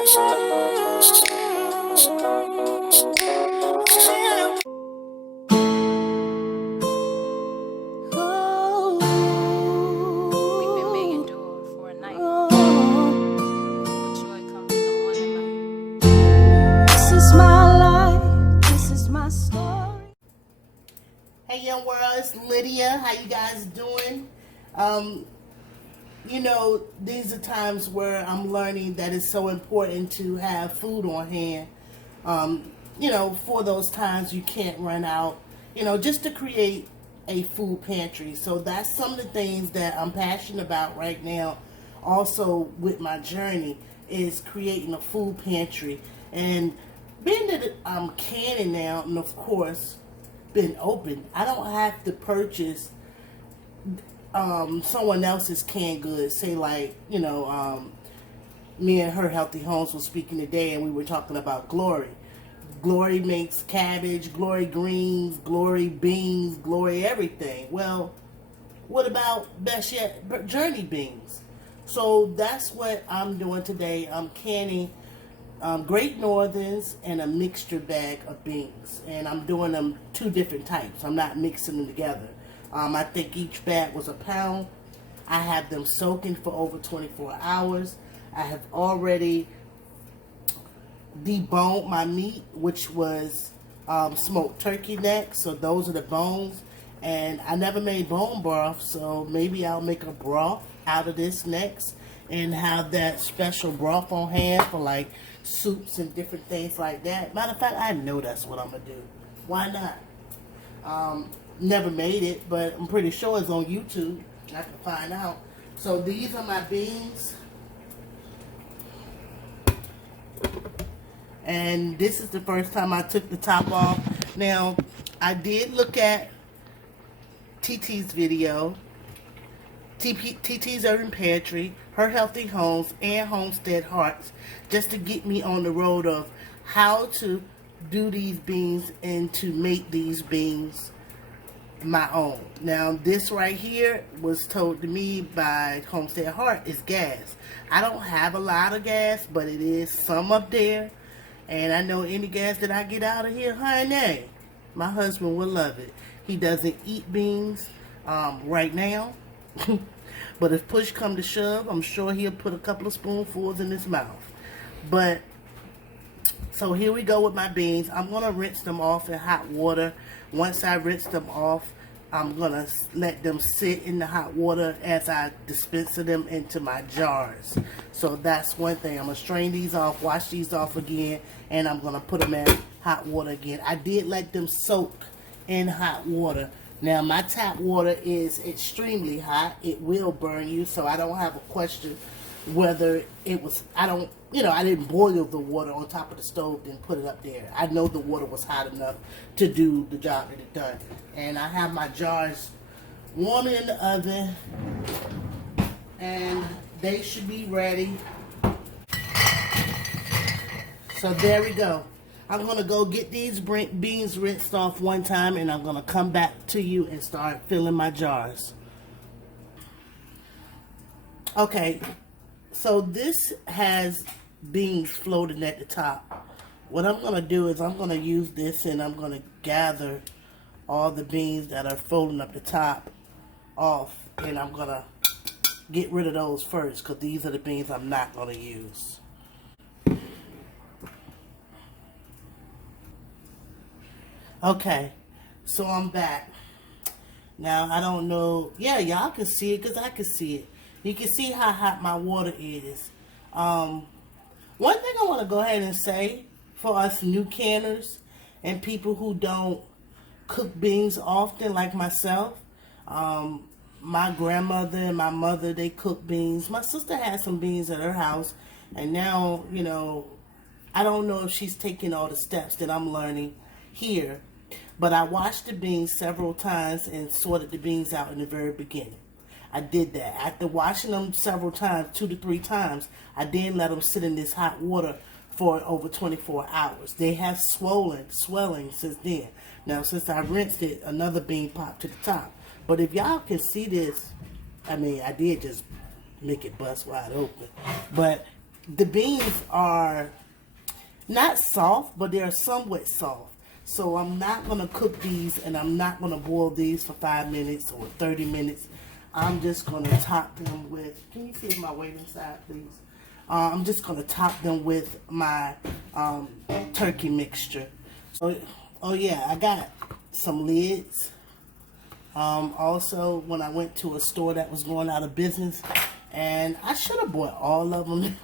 Hey young world, it's Lydia. How you guys doing? You know, these are times where I'm learning that it's so important to have food on hand. You know, for those times you can't run out, you know, just to create a food pantry. So that's some of the things that I'm passionate about right now. Also with my journey is creating a food pantry. And being that I'm canning now, and of course, been open, I don't have to purchase someone else's canned goods. Say like, you know, me and Her Healthy Homes was speaking today and we were talking about Glory. Glory makes cabbage, Glory greens, Glory beans, Glory everything. Well, what about best yet Journey beans? So that's what I'm doing today. I'm canning Great Northerns and a mixture bag of beans, and I'm doing them two different types. I'm not mixing them together. I think each bag was a pound. I have them soaking for over 24 hours. I have already deboned my meat, which was smoked turkey neck, so those are the bones. And I never made bone broth, so maybe I'll make a broth out of this next and have that special broth on hand for like soups and different things like that. Matter of fact, I know that's what I'm gonna do. Why not? Never made it, but I'm pretty sure it's on YouTube. I can find out. So these are my beans. And this is the first time I took the top off. Now, I did look at TT's video, TT's Urban Pantry, Her Healthy Homes, and Homestead Hearts, just to get me on the road of how to do these beans and to make these beans my own. Now, this right here was told to me by Homestead Heart is gas. I don't have a lot of gas, but it is some up there. And I know any gas that I get out of here, honey, my husband will love it. He doesn't eat beans right now. But if push come to shove, I'm sure he'll put a couple of spoonfuls in his mouth. But, so here we go with my beans. I'm going to rinse them off in hot water. Once I rinse them off, I'm going to let them sit in the hot water as I dispense them into my jars. So that's one thing. I'm going to strain these off, wash these off again, and I'm going to put them in hot water again. I did let them soak in hot water. Now, my tap water is extremely hot. It will burn you, so I don't have a question whether it was, I didn't boil the water on top of the stove and put it up there. I know the water was hot enough to do the job that it done. And I have my jars warming in the oven, and they should be ready. So there we go. I'm going to go get these beans rinsed off one time, and I'm going to come back to you and start filling my jars. Okay, so this has beans floating at the top. What I'm going to do is I'm going to use this, and I'm going to gather all the beans that are floating up the top off, and I'm going to get rid of those first, because these are the beans I'm not going to use. Okay, so I'm back. Now, I don't know. Yeah, y'all can see it because I can see it. You can see how hot my water is. One thing I want to go ahead and say for us new canners and people who don't cook beans often like myself. My grandmother and my mother, they cook beans. My sister had some beans at her house. And now, you know, I don't know if she's taking all the steps that I'm learning here. But I washed the beans several times and sorted the beans out in the very beginning. I did that. After washing them several times, 2 to 3 times, I then let them sit in this hot water for over 24 hours. They have swelling since then. Now, since I rinsed it, another bean popped to the top. But if y'all can see this, I mean, I did just make it bust wide open. But The beans are not soft, but they're somewhat soft. So I'm not going to cook these, and I'm not going to boil these for 5 minutes or 30 minutes. I'm just going to top them with, can you see my waiting side, please? I'm just going to top them with my turkey mixture. So, oh yeah, I got some lids. Also, when I went to a store that was going out of business, and I should have bought all of them.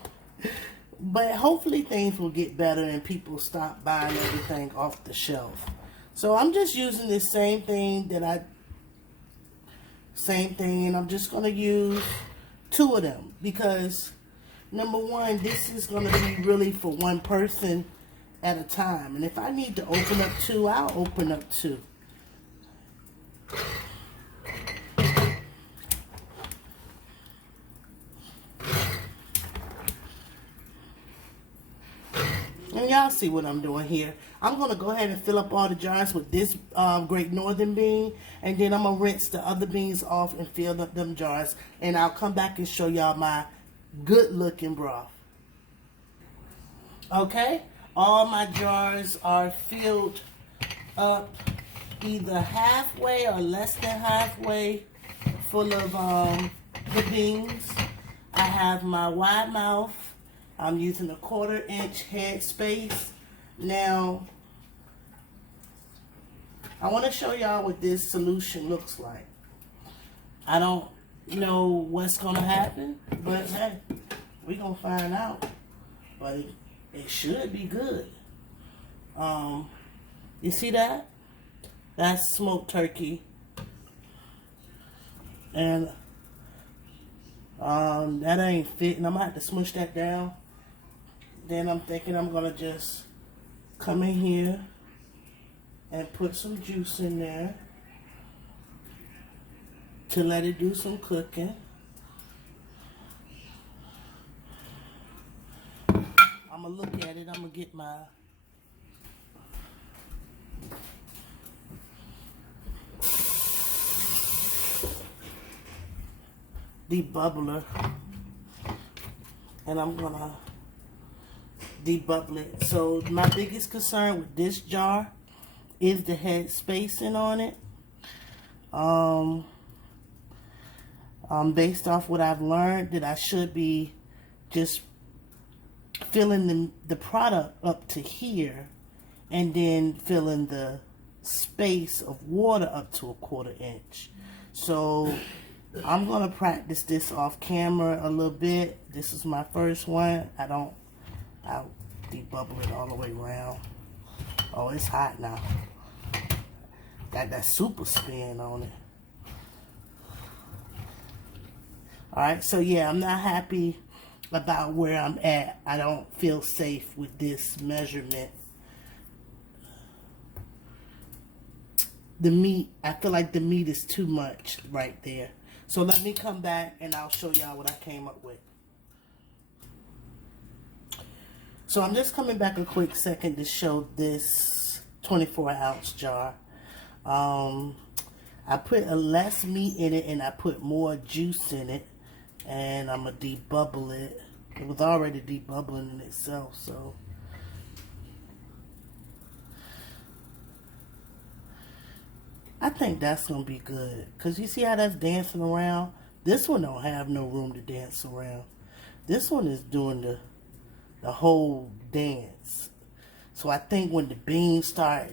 But hopefully things will get better and people stop buying everything off the shelf. So I'm just using this same thing, and I'm just going to use 2 of them because, number one, this is going to be really for one person at a time. And if I need to open up 2, I'll open up 2. And y'all see what I'm doing here. I'm going to go ahead and fill up all the jars with this Great Northern bean. And then I'm going to rinse the other beans off and fill up them jars. And I'll come back and show y'all my good looking broth. Okay. All my jars are filled up either halfway or less than halfway full of the beans. I have my wide mouth. I'm using a 1/4 inch head space. Now, I want to show y'all what this solution looks like. I don't know what's going to happen, but hey, we're going to find out. But it should be good. You see that? That's smoked turkey. And that ain't fitting. I'm going to have to smush that down. Then I'm thinking I'm going to just come in here and put some juice in there to let it do some cooking. I'm going to look at it. I'm going to get my debubbler, and I'm going to debubble it. So my biggest concern with this jar is the head spacing on it. Based off what I've learned, that I should be just filling the product up to here and then filling the space of water up to a 1/4 inch. So I'm going to practice this off camera a little bit. This is my first one. I'll debubble it all the way around. Oh, it's hot now. Got that super spin on it. Alright, so yeah, I'm not happy about where I'm at. I don't feel safe with this measurement. The meat, I feel like the meat is too much right there. So let me come back and I'll show y'all what I came up with. So I'm just coming back a quick second to show this 24-ounce jar. I put less meat in it and I put more juice in it. And I'm going to debubble it. It was already debubbling in itself, so. I think that's going to be good. Because you see how that's dancing around? This one don't have no room to dance around. This one is doing the whole dance. So I think when the beans start,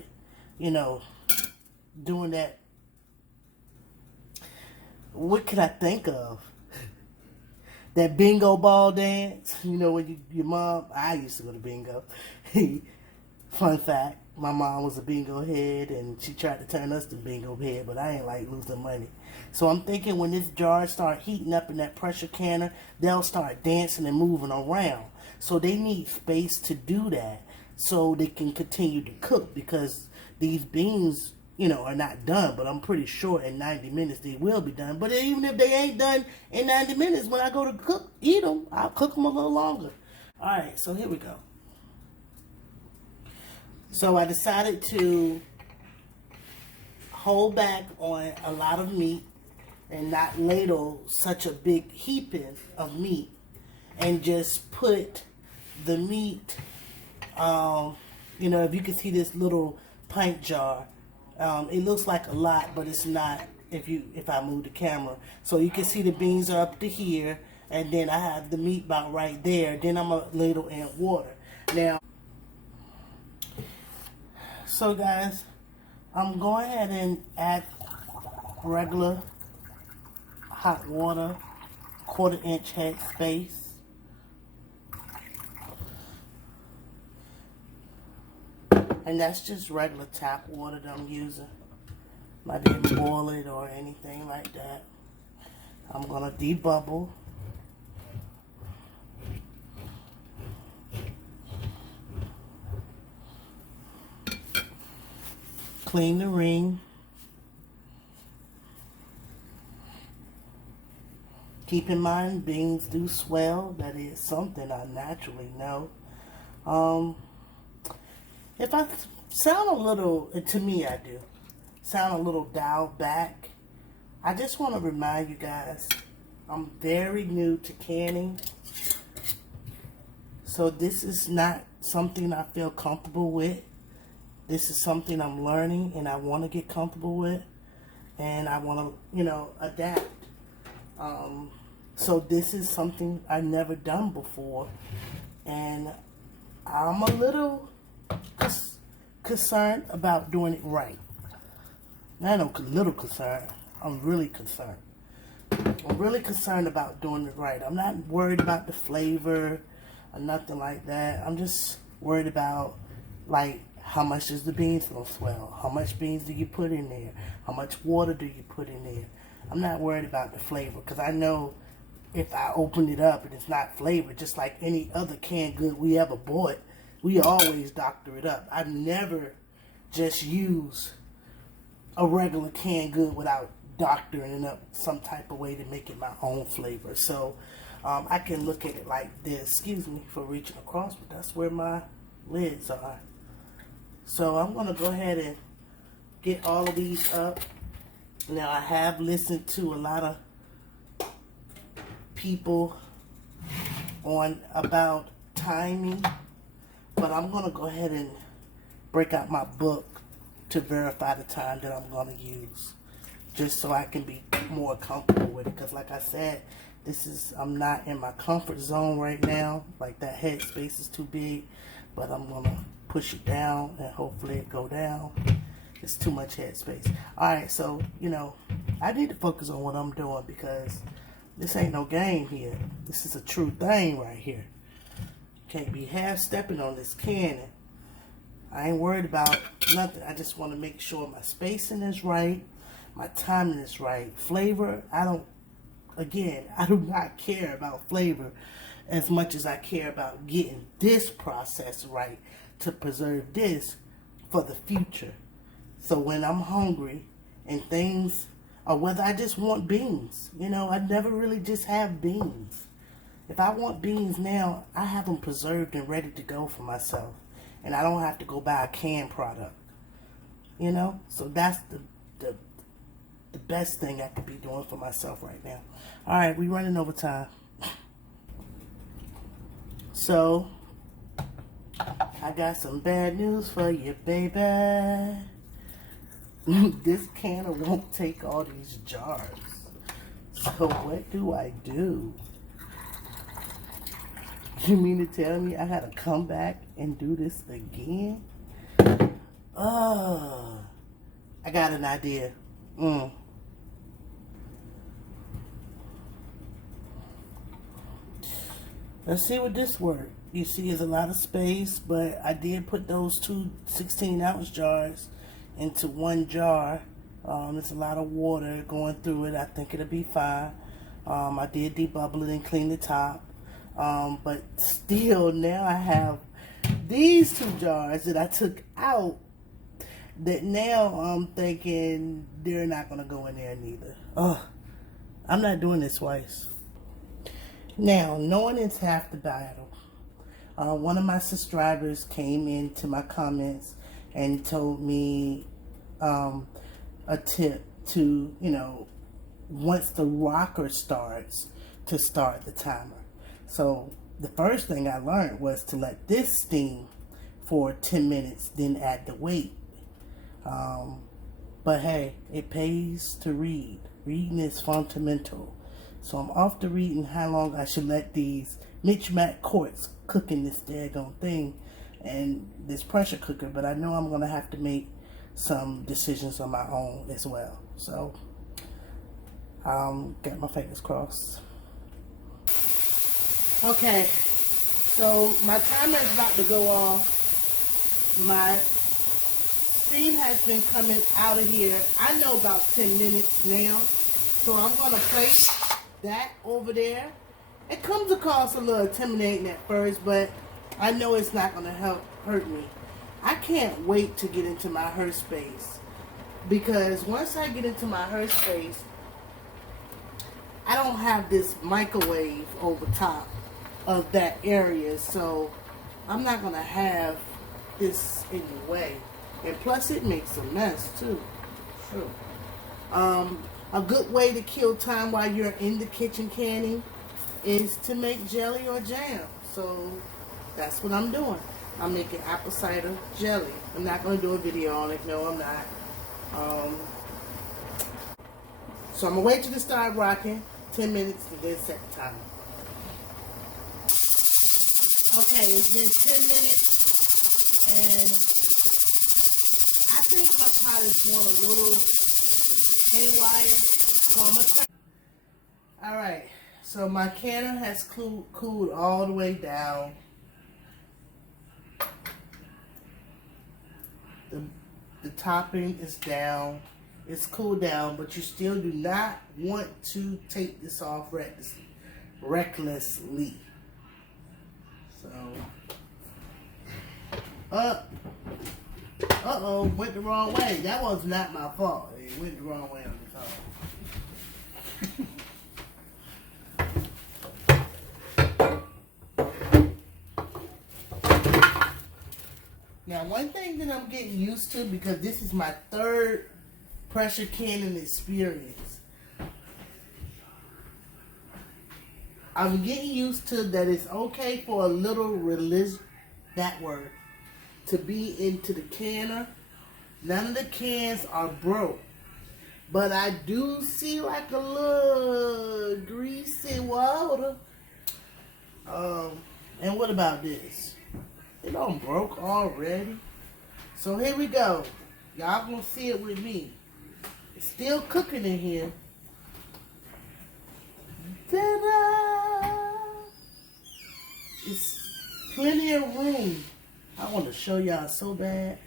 you know, doing that, what can I think of? That bingo ball dance, you know, when your mom, I used to go to bingo. Fun fact, my mom was a bingo head and she tried to turn us to bingo head, but I ain't like losing money. So I'm thinking when this jar start heating up in that pressure canner, they'll start dancing and moving around. So they need space to do that so they can continue to cook, because these beans, you know, are not done, but I'm pretty sure in 90 minutes they will be done. But even if they ain't done in 90 minutes, when I go to eat them, I'll cook them a little longer. All right, so here we go. So I decided to hold back on a lot of meat and not ladle such a big heaping of meat, and just put the meat, you know, if you can see this little pint jar, it looks like a lot, but it's not if I move the camera. So you can see the beans are up to here, and then I have the meat about right there. Then I'm going to ladle in water. Now, so guys, I'm going ahead and add regular hot water, 1/4 inch head space. And that's just regular tap water that I'm using. I didn't boil it or anything like that. I'm going to debubble. Clean the ring. Keep in mind, beans do swell. That is something I naturally know. If I sound a little, to me I do, sound a little dialed back, I just want to remind you guys, I'm very new to canning. So this is not something I feel comfortable with. This is something I'm learning and I want to get comfortable with. And I want to, you know, adapt. So this is something I've never done before. And I'm a little concerned about doing it right. Not a little concerned. I'm really concerned. I'm really concerned about doing it right. I'm not worried about the flavor or nothing like that. I'm just worried about, like, how much is the beans gonna swell? How much beans do you put in there? How much water do you put in there? I'm not worried about the flavor, because I know if I open it up and it's not flavored, just like any other canned good we ever bought, we always doctor it up. I've never just used a regular canned good without doctoring it up some type of way to make it my own flavor. So I can look at it like this. Excuse me for reaching across, but that's where my lids are. So I'm going to go ahead and get all of these up. Now, I have listened to a lot of people on about timing, but I'm going to go ahead and break out my book to verify the time that I'm going to use, just so I can be more comfortable with it. Because like I said, I'm not in my comfort zone right now. Like, that head space is too big, but I'm going to push it down and hopefully it go down. It's too much head space. Alright, so, you know, I need to focus on what I'm doing, because this ain't no game here. This is a true thing right here. Can't be half-stepping on this canning. I ain't worried about nothing. I just want to make sure my spacing is right, my timing is right. Flavor, I do not care about flavor as much as I care about getting this process right to preserve this for the future. So when I'm hungry and things, or whether I just want beans, you know, I never really just have beans. If I want beans now, I have them preserved and ready to go for myself. And I don't have to go buy a canned product. You know? So that's the best thing I could be doing for myself right now. Alright, we running over time. So, I got some bad news for you, baby. This canner won't take all these jars. So what do I do? You mean to tell me I had to come back and do this again? I got an idea. Let's see what this works. You see there's a lot of space, but I did put those two 16-ounce jars into one jar. There's a lot of water going through it. I think it'll be fine. I did debubble it and clean the top. But still, now I have these two jars that I took out that now I'm thinking they're not going to go in there neither. I'm not doing this twice. Now, knowing it's half the battle, one of my subscribers came into my comments and told me a tip to, you know, once the rocker starts, to start the timer. So the first thing I learned was to let this steam for 10 minutes, then add the weight. But hey, it pays to read. Reading is fundamental. So I'm off to reading how long I should let these Mitch-Mac quarts cook in this daggone thing and this pressure cooker. But I know I'm going to have to make some decisions on my own as well. So, got my fingers crossed. Okay, so my timer is about to go off. My steam has been coming out of here, I know, about 10 minutes now. So I'm going to place that over there. It comes across a little intimidating at first, but I know it's not going to hurt me. I can't wait to get into my her space, because once I get into my her space, I don't have this microwave over top of that area, so I'm not going to have this in the way. And plus it makes a mess too. True. A good way to kill time while you're in the kitchen canning is to make jelly or jam. So that's what I'm doing. I'm making apple cider jelly. I'm not going to do a video on it. No, I'm not. So I'm going to wait till it start rocking. 10 minutes and then set the timer. Okay, it's been 10 minutes and I think my pot is going a little haywire. So I'm going to turn. Alright, so my canner has cooled all the way down. The topping is down. It's cooled down, but you still do not want to take this off recklessly. So, uh-oh, went the wrong way. That was not my fault. It went the wrong way on its own. Now, one thing that I'm getting used to, because this is my third pressure canning experience, I'm getting used to that it's okay for a little religion, that word, to be into the canner. None of the cans are broke, but I do see like a little greasy water. And what about this? It don't broke already. So here we go. Y'all gonna see it with me. It's still cooking in here. Ta-da! It's plenty of room. I want to show y'all so bad.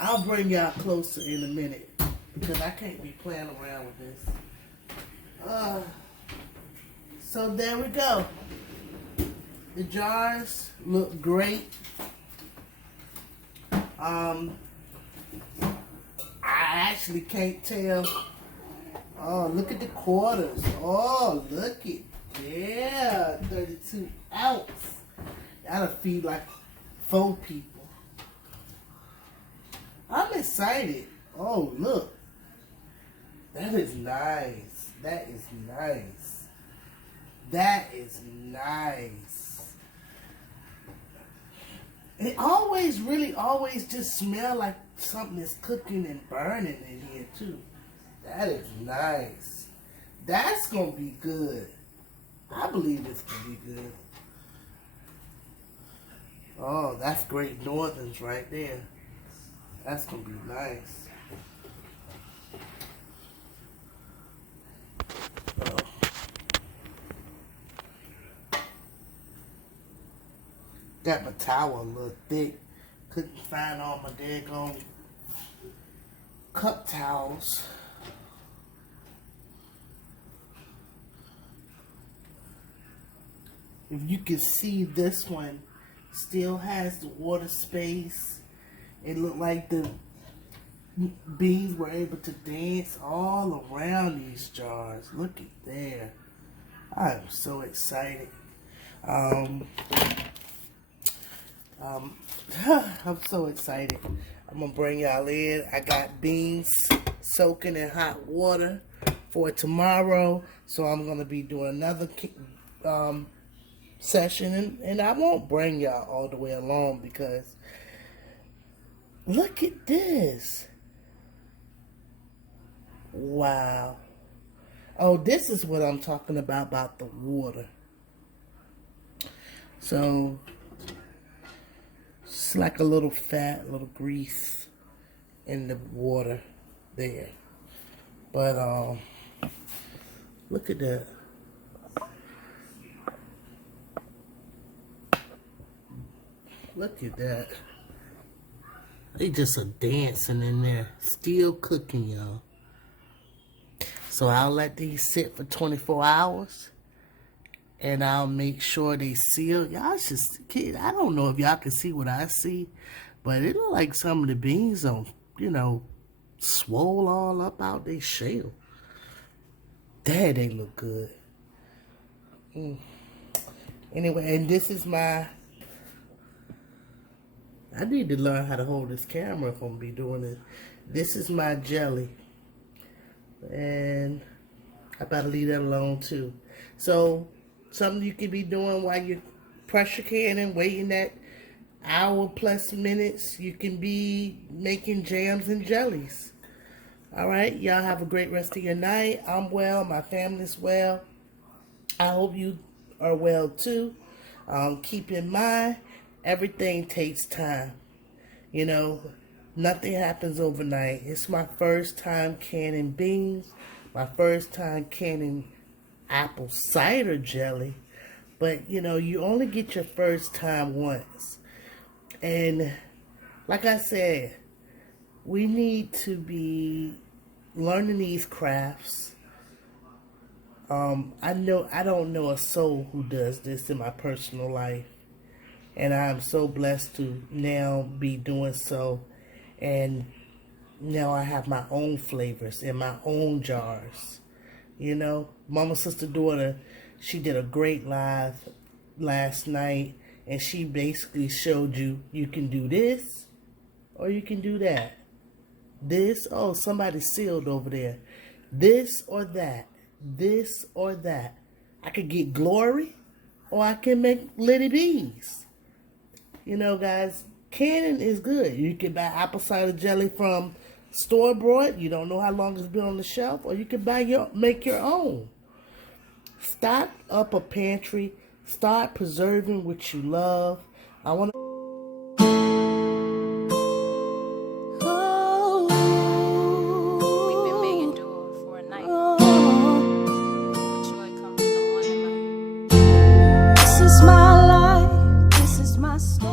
I'll bring y'all closer in a minute because I can't be playing around with this. So there we go. The jars look great. I actually can't tell. Oh, look at the quarters. Oh, look at, yeah, 32 ounce. That'll feed like 4 people. I'm excited. Oh, look. That is nice. That is nice. That is nice. It always, really always just smell like something is cooking and burning in here too. That is nice. That's going to be good. I believe it's going to be good. Oh, that's Great Northerns right there. That's going to be nice. Oh. Got my towel a little thick. Couldn't find all my daggone cup towels. If you can see, this one still has the water space. It looked like the bees were able to dance all around these jars. Look at there. I'm so excited. I'm so excited. I'm gonna bring y'all in. I got beans soaking in hot water for tomorrow, so I'm gonna be doing another session, and I won't bring y'all all the way along because look at this. Wow. Oh, this is what I'm talking about the water. So it's like a little fat, little grease in the water there. But look at that. Look at that. They just are dancing in there, still cooking, y'all. So I'll let these sit for 24 hours. And I'll make sure they seal. Y'all just, I don't know if y'all can see what I see. But it look like some of the beans are, you know, swole all up out they shell. Dang, they look good. Anyway, and this is my... I need to learn how to hold this camera if I'm going to be doing it. This is my jelly. And I better leave that alone too. So, something you could be doing while you're pressure canning, waiting that hour plus minutes, you can be making jams and jellies. Alright, y'all have a great rest of your night. I'm well, my family's well. I hope you are well too. Keep in mind, everything takes time. You know, nothing happens overnight. It's my first time canning beans, my first time canning apple cider jelly. But, you know, you only get your first time once. And like I said, we need to be learning these crafts. I don't know a soul who does this in my personal life. And I'm so blessed to now be doing so. And now I have my own flavors in my own jars. You know, Mama, Sister, Daughter, she did a great live last night. And she basically showed you can do this or you can do that. This, oh, somebody sealed over there. This or that. This or that. I could get glory or I can make Lydia bees. You know, guys, canning is good. You can buy apple cider jelly from store-bought. You don't know how long it's been on the shelf. Or you can make your own. Stock up a pantry. Start preserving what you love. I want to... We've been making do for a night. Joy comes in the morning light. This is my life. This is my story.